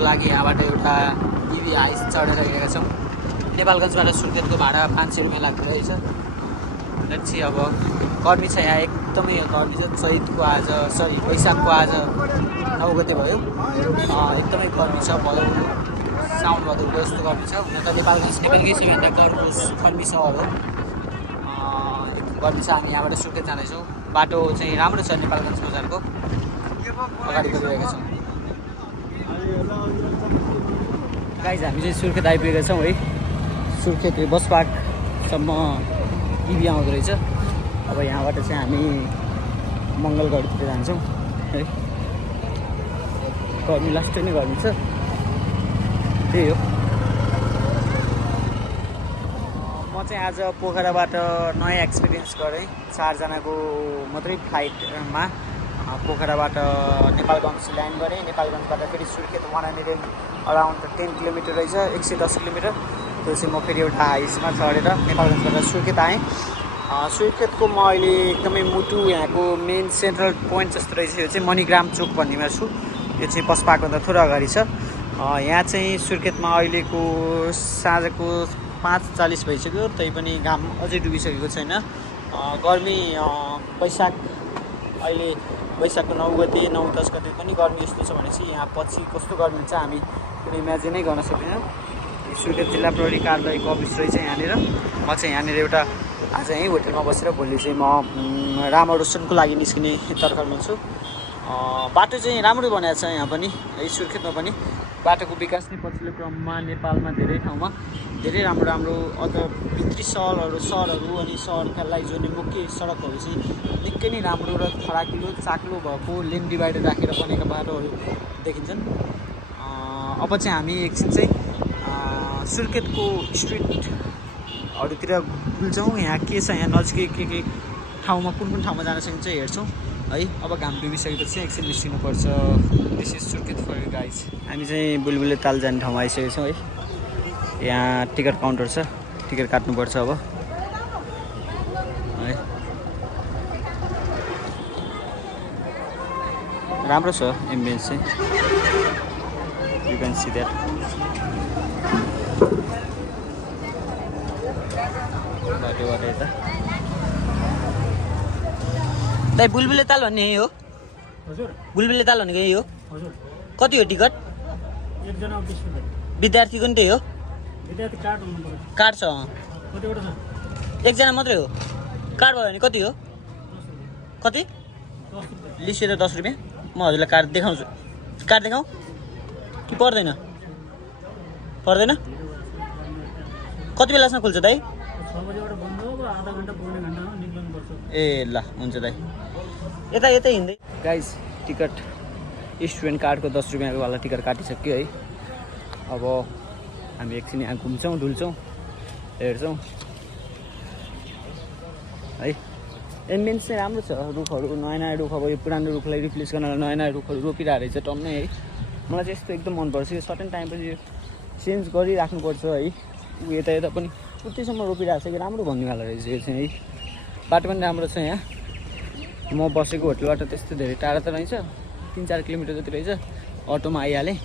जानको लागि यहाँबाट एउटा इभी हाइस चढेर हिँडेका छौँ। नेपालगञ्जबाट सुर्खेतको भाडा 500 रुपियाँ लाग्दो रहेछ। लेट्स सी अब गर्मी छ यहाँ एकदमै गर्मी छ। चैतको आज वैशाखको आज 9 गते भयो। एकदमै गर्मी छ। भदौ साउन भदौको यस्तो गर्मी छ। हुन त नेपालगञ्ज नेपालकै सबैभन्दा गर्मी सहर हो। एकदम गर्मी छ। हामी यहाँबाट सुर्खेत जाँदैछौँ। बाटो चाहिँ राम्रो छ नेपालगञ्ज बजारको। अगाडि बढिरहेका छौँ। गाइज हामी चाहिँ सुर्खेत आइपुगेका छौँ है। सुर्खेत बस पार्कसम्म इभी आउँदो रहेछ। अब यहाँबाट चाहिँ हामी मङ्गलगढतिर जान्छौँ है। गर्मी लास्टै नै गर्मी छ। त्यही हो। म चाहिँ आज पोखराबाट नयाँ एक्सपिरियन्स गरेँ। 4 जनाको मात्रै फ्लाइटमा पोखराबाट नेपालगञ्ज ल्यान्ड गरेँ। नेपालगञ्जबाट फेरि सुर्खेत 100 अराउन्ड 10 किलोमिटर रहेछ, 110 किलोमिटर। त्यो चाहिँ म फेरि एउटा हाइसमा चढेर नेपालगञ्जबाट सुर्खेत आएँ। सुर्खेतको म अहिले एकदमै मुटु यहाँको मेन सेन्ट्रल पोइन्ट जस्तो रहेछ। यो चाहिँ मणिग्राम चोक भन्नेमा छु। यो चाहिँ बस पार्कभन्दा थोरै अगाडि छ। यहाँ चाहिँ सुर्खेतमा अहिलेको साँझको 5:40 भइसक्यो। तैपनि घाम अझै डुबिसकेको छैन। गर्मी अहिले वैशाखको 9 गते 9-10 गते पनि गर्मी यस्तो छ भनेपछि यहाँ पछि कस्तो गर्मी हुन्छ हामी कुनै इमेजिनै गर्न सक्दैनौँ। सुर्खेत जिल्ला प्रहरी कार्यालयको अफिस रहेछ यहाँनिर। म चाहिँ यहाँनिर एउटा आज यहीँ होटलमा बसेर भोलि चाहिँ म रामरोसनको लागि निस्किने तर्खरमा छु। बाटो चाहिँ राम्रो बनाएको छ यहाँ पनि है। सुर्खेतमा पनि बाटोको विकास नै पछिल्लो क्रममा नेपालमा धेरै ठाउँमा धेरै राम्रो अझ भित्री सहरहरू अनि सहरकालाई जोड्ने मुख्य सडकहरू चाहिँ निकै नै राम्रो र फराकिलो चाक्लो भएको लेन डिभाइडर राखेर बनेका बाटोहरू देखिन्छन्। अब चाहिँ हामी एकछिन चाहिँ सुर्खेतको स्ट्रिटहरूतिर डुल्छौँ। यहाँ के छ, यहाँ नजिकै के ठाउँमा कुन ठाउँमा जान सकिन्छ हेर्छौँ है। अब घाम डुबिसकेपछि एकछिन निस्किनुपर्छ। This is Surkhet for you guys. हामी चाहिँ बुलबुले ताल जाने ठाउँमा आइसकेको छौँ है। यहाँ टिकट काउन्टर छ, टिकट काट्नुपर्छ अब है। राम्रो छ एम्बियन्स चाहिँ, यु क्यान सी द्याट। बाटोबाट यता दाइ बुलबुले ताल भन्ने यही हो? हजुर, बुलबुले ताल भनेको यही हो? हजुर। कति हो टिकट? एकजना 20 रुपैयाँ। विद्यार्थीको नि त्यही हो? विद्यार्थी कार्ड हुनुपर्छ। कार्ड छ? कतिवटा छ? एकजना मात्रै हो? कार्ड भयो भने कति हो? 10 रुपैयाँ। कति? 10 रुपैयाँ। लिस्ट 10 रुपैयाँ। म हजुरलाई कार्ड देखाउँछु। कार्ड देखाउँ कि पर्दैन? पर्दैन? कति बेलासम्म खुल्छ दाइ? 6 बजेबाट बन्द हो। आधा घन्टा पौने घन्टामा निक्लनुपर्छ। ए ल हुन्छ दाइ। यता हिँड्दै गाइज टिकट स्टुडेन्ट कार्डको 10 रुपियाँको वाला टिकट काटिसक्यो है। अब हामी एकछिन यहाँ घुम्छौँ, डुल्छौँ, हेर्छौँ है। एम्बियन्स चाहिँ राम्रो छ। रुखहरू नयाँ रुख, अब यो पुरानो रुखलाई रिप्लेस गर्न नयाँ रुखहरू रोपिरहेको रहेछ टन्नै है। मलाई चाहिँ यस्तो एकदम मनपर्छ। यो सर्टेन टाइमपछि चेन्ज गरिराख्नुपर्छ है। यता पनि उतिसम्म रोपिरहेको छ कि राम्रो भन्नेवाला रहेछ यो चाहिँ है। बाटो पनि राम्रो छ यहाँ। म बसेको होटलबाट त्यस्तो धेरै टाढा त रहेछ, 3-4 किलोमिटर जति रहेछ। अटोमा आइहालेँ।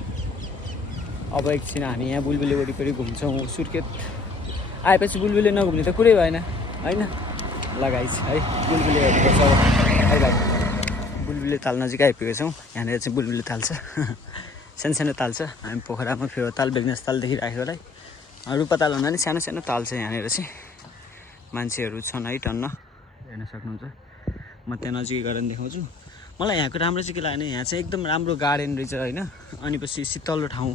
अब एकछिन हामी यहाँ बुलबुले वरिपरि घुम्छौँ। सुर्खेत आएपछि बुलबुले नघुम्ने त कुरै भएन होइन। लगाइछ है बुलबुले हेर्नुपर्छ है भाइ। बुलबुले ताल नजिक आइपुगेको छौँ। यहाँनिर चाहिँ बुलबुले ताल छ। सानो ताल छ। हामी पोखरामा फेरि ताल बेगनेस ताल देखिराखेको होला है। रूपाताल भन्दा नि सानो ताल छ यहाँनिर चाहिँ। मान्छेहरू छन् है टन्न, हेर्न सक्नुहुन्छ। म त्यहाँ नजिकै गएर देखाउँछु। मलाई यहाँको राम्रो चाहिँ के लाग्यो भने यहाँ चाहिँ एकदम राम्रो गार्डन रहेछ होइन। अनि पछि शीतल ठाउँ,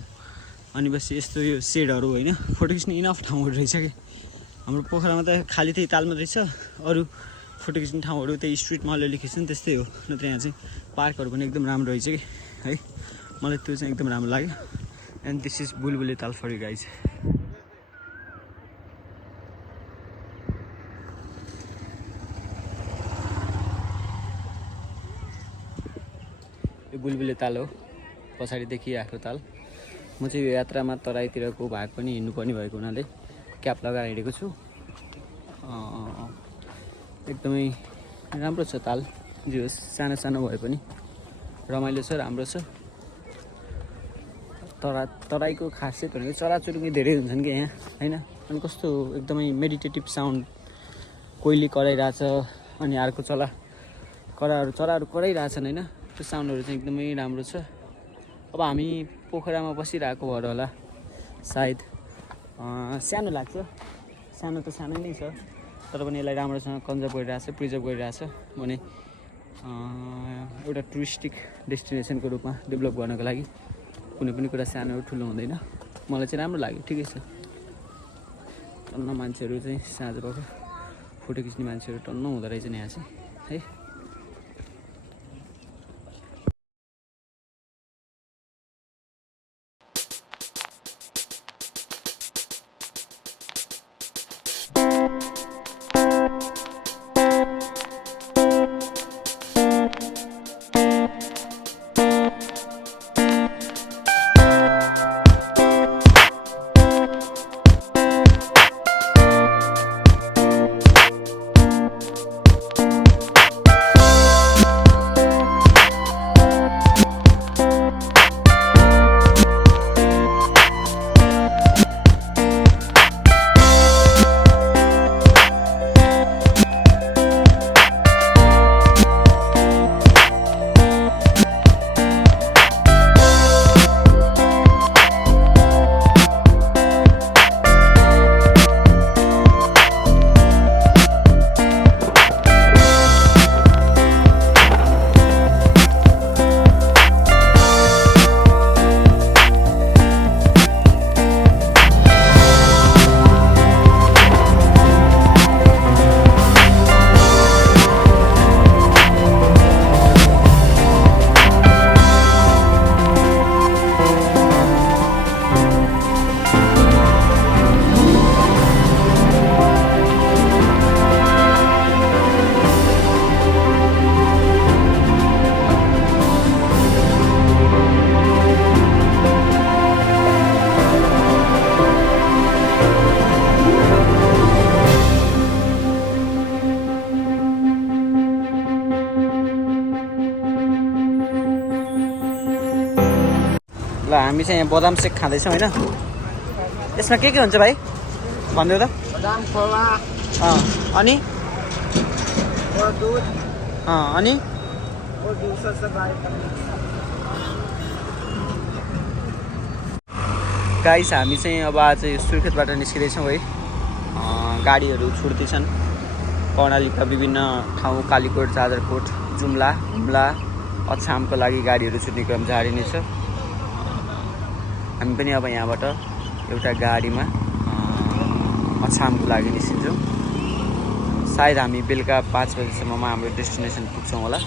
अनि पछि यस्तो यो सेडहरू होइन, फोटो खिच्ने इनफ ठाउँहरू रहेछ कि। हाम्रो पोखरामा त खाली त्यही ताल मात्रै छ। अरू फोटो खिच्ने ठाउँहरू त्यही स्ट्रिटमा अलिअलि खिच्नु त्यस्तै हो। नत्र यहाँ चाहिँ पार्कहरू पनि एकदम राम्रो रहेछ कि है। मलाई त्यो चाहिँ एकदम राम्रो लाग्यो। एन्ड दिस इज बुलबुले ताल फर यु गाइज। यो बुलबुले ताल हो, पछाडि देखिरहेको ताल। म चाहिँ यो यात्रामा तराईतिरको भाग पनि हिँड्नुपर्ने भएको हुनाले क्याप लगाएर हिँडेको छु। एकदमै राम्रो छ ताल। जो सानो भए पनि रमाइलो छ, राम्रो छ। तराईको खासियत भनेको चराचुरुङ्गी धेरै हुन्छन् कि यहाँ होइन। अनि कस्तो एकदमै मेडिटेटिभ साउन्ड, कोइली कराइरहेछ अनि अर्को चराहरू कराइरहेछन् होइन। त्यो साउन्डहरू चाहिँ एकदमै राम्रो छ। अब हामी पोखरामा बसिरहेको भएर होला सायद सानो लाग्छ, सानो त सानो नै छ तर पनि यसलाई राम्रोसँग कन्जर्भ गरिरहेछ, प्रिजर्भ गरिरहेछ भने एउटा टुरिस्टिक डेस्टिनेसनको रूपमा डेभलप गर्नको लागि कुनै पनि कुरा सानो ठुलो हुँदैन। मलाई चाहिँ राम्रो लाग्यो, ठिकै छ। टन्न मान्छेहरू चाहिँ साँझ भएको फोटो खिच्ने मान्छेहरू टन्न हुँदो रहेछ नि यहाँ चाहिँ है। ल हामी चाहिँ यहाँ बदाम सेक खाँदैछौँ होइन। यसमा के हुन्छ भाइ भनिदेऊ त। बदाम खोवा अनि दुध अनि गाइस हामी चाहिँ अब आज सुर्खेतबाट निस्किँदैछौँ है। गाडीहरू छुट्दैछन् कर्णालीका विभिन्न ठाउँ, कालीकोट, जाजरकोट, जुम्ला, हुम्ला, अछामको लागि गाडीहरू छुट्ने क्रम जारी नै छ। हामी पनि अब यहाँबाट एउटा गाडीमा अछामको लागि निस्किन्छौँ। सायद हामी बेलुका 5 बजीसम्ममा हाम्रो डेस्टिनेसन पुग्छौँ होला।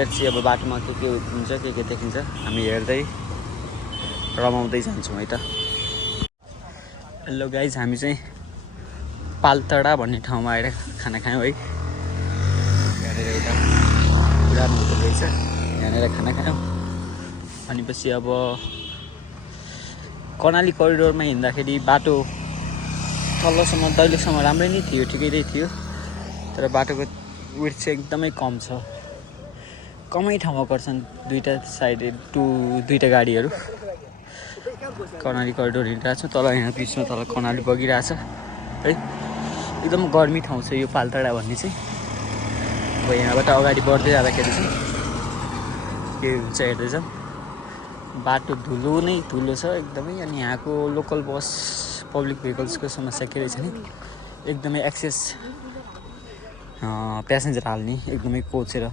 लेट्स सी अब बाटोमा के हुन्छ, के देखिन्छ, हामी हेर्दै रमाउँदै जान्छौँ है त। हेलो गाइज, हामी चाहिँ पालतडा भन्ने ठाउँमा आएर खाना खायौँ है। यहाँनिर एउटा पुरानो होटल रहेछ, यहाँनिर खाना खायौँ। अनि पछि अब कर्णाली करिडोरमा हिँड्दाखेरि बाटो तल्लोसम्म दैलेखसम्म राम्रै नै थियो, ठिकै नै थियो, तर बाटोको विड्थ चाहिँ एकदमै कम छ। कमै ठाउँमा पर्छन् दुईवटा साइड दुईवटा गाडीहरू। कर्णाली करिडोर हिँडिरहेको छ, तल यहाँ बिचमा तल कर्णाली बगिरहेछ है। एकदम गर्मी ठाउँ छ यो पालतडा भन्ने चाहिँ। अब यहाँबाट अगाडि बढ्दै जाँदाखेरि चाहिँ के हुन्छ हेर्दैछौँ, बाटो धुलो नै धुलो छ एकदमै। अनि यहाँको लोकल बस पब्लिक भेहिकल्सको समस्या के रहेछ नि, एकदमै एक्सेस प्यासेन्जर हाल्ने एकदमै कोचेर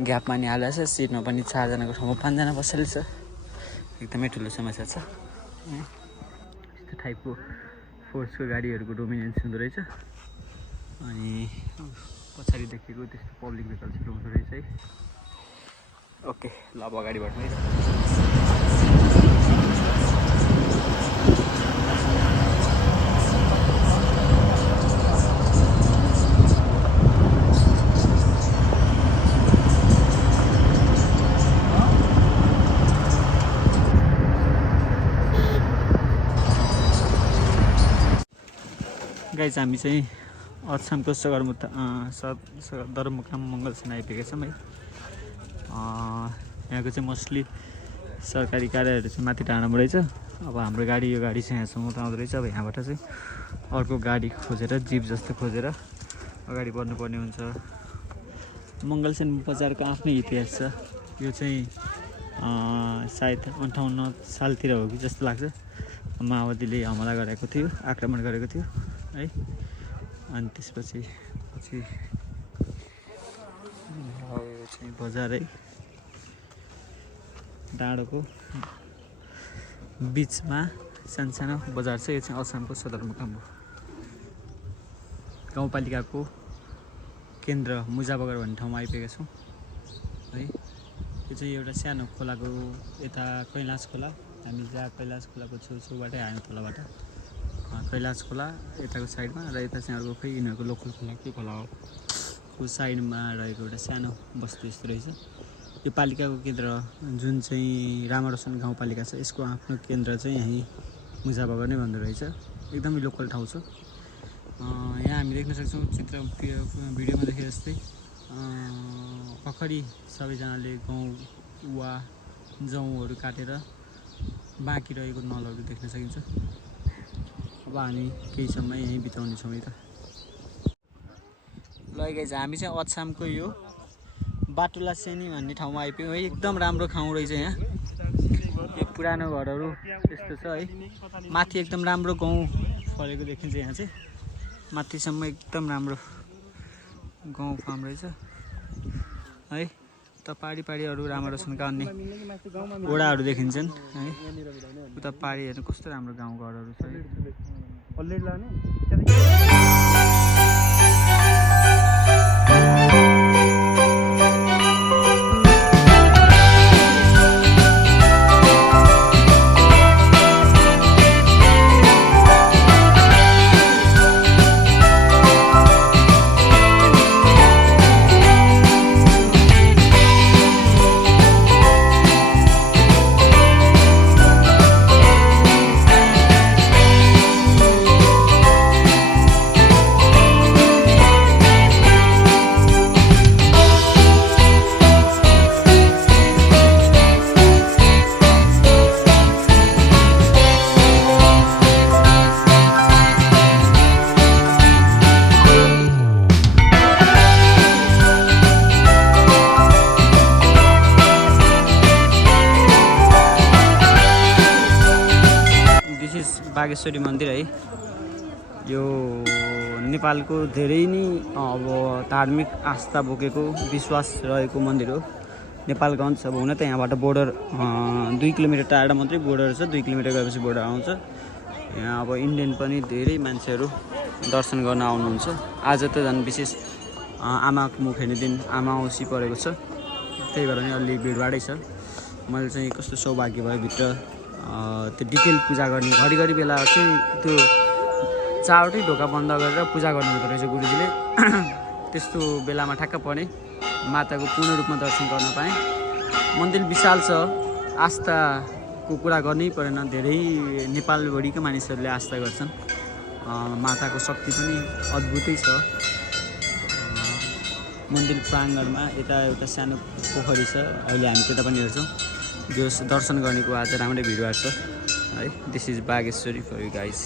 ग्यापमा नि हालेको छ। सिटमा पनि 4 जनाको ठाउँमा 5 जना बसेको छ। एकदमै ठुलो समस्या छ। यस्तो टाइपको फोर्सको गाडीहरूको डोमिनेन्स हुँदो रहेछ। अनि पछाडि देखेको त्यस्तो पब्लिक भेहिकल्सहरू हुँदो रहेछ है। ओके, ल अब अगाडि बढ्नु है। गाइज हामी चाहिँ अछामको सदरमुकाम मङ्गलसेन आइपुगेका छौँ है। यहाँको चाहिँ मोस्टली सरकारी कार्यालयहरू चाहिँ माथि डाँडामा रहेछ। अब हाम्रो गाडी यो गाडी चाहिँ यहाँसम्म त आउँदो रहेछ। अब यहाँबाट चाहिँ अर्को गाडी खोजेर जिप जस्तो खोजेर अगाडि बढ्नुपर्ने हुन्छ। मङ्गलसेन बजारको आफ्नै इतिहास छ। यो चाहिँ सायद 58 सालतिर हो कि जस्तो लाग्छ। माओवादीले हमला गरेको थियो, आक्रमण गरेको थियो है। अनि त्यसपछि यो चाहिँ बजार है, डाँडोको बिचमा सानो बजार छ। यो चाहिँ असमको सदरमुकाम हो। गाउँपालिकाको केन्द्र मुजाबगर भन्ने ठाउँमा आइपुगेका छौँ है। यो चाहिँ एउटा सानो खोलाको यता कैलाश खोला, हामी जहाँ कैलाश खोलाको छेउछेउबाटै आयौँ तलबाट। कैलाश खोला यताको साइडमा र यता चाहिँ अर्को खै यिनीहरूको लोकल खोला के खोला हो को साइडमा रहेको एउटा सानो बस्ती जस्तो रहेछ। यो पालिकाको केन्द्र जुन चाहिँ रामारोसन गाउँपालिका छ, यसको आफ्नो केन्द्र चाहिँ यहीँ मुजाबगर नै भन्दो रहेछ। एकदमै लोकल ठाउँ छ। यहाँ हामी देख्न सक्छौँ चित्र भिडियोमा देखे जस्तै अखरी सबैजनाले गहुँ वा जौँहरू काटेर बाँकी रहेको नलहरू देख्न सकिन्छ। अब हामी केही समय यहीँ बिताउने छौँ। त लगेको चाहिँ हामी चाहिँ अछामको यो बाटुला सेनी भन्ने ठाउँमा आइपुग्यौँ है। एकदम राम्रो ठाउँ रहेछ यहाँ। यो पुरानो घरहरू त्यस्तो छ है। माथि एकदम राम्रो गाउँ फलेको देखिन्छ। यहाँ चाहिँ माथिसम्म एकदम राम्रो गाउँ फार्म रहेछ है। उता पाडी रामारोसनका अन्य ओडाहरू देखिन्छन् है। उता पाडी हेर्नु कस्तो राम्रो गाउँ घरहरू छ है। बागेश्वरी मन्दिर है। यो नेपालको धेरै नै अब धार्मिक आस्था बोकेको विश्वास रहेको मन्दिर हो। नेपालगञ्ज अब हुन त यहाँबाट बोर्डर 2 किलोमिटर टाढा मात्रै बोर्डर छ। 2 किलोमिटर गएपछि बोर्डर आउँछ। यहाँ अब इन्डियन पनि धेरै मान्छेहरू दर्शन गर्न आउनुहुन्छ। आज त झन् विशेष आमाको मुख हेर्ने दिन, आमा औँसी परेको छ। त्यही भएर नै अलि भिडभाडै छ। मैले चाहिँ कस्तो सौभाग्य भयो भित्र त्यो डिटेल पूजा गर्ने। घरिघरि बेला चाहिँ त्यो चारवटै ढोका बन्द गरेर पूजा गर्नुहुँदो रहेछ गुरुजीले। त्यस्तो बेलामा ठ्याक्क परेँ, माताको पूर्ण रूपमा दर्शन गर्न पाएँ। मन्दिर विशाल छ। आस्थाको कुरा गर्नै परेन। धेरै नेपालभरिका मानिसहरूले आस्था गर्छन्। माताको शक्ति पनि अद्भुतै छ। मन्दिर प्राङ्गणमा यता एउटा सानो पोखरी छ। अहिले हामी त्यता पनि हेर्छौँ। जो दर्शन गर्नेको आज राम्रै भिडभाड छ है। This is Bageshwari for you guys.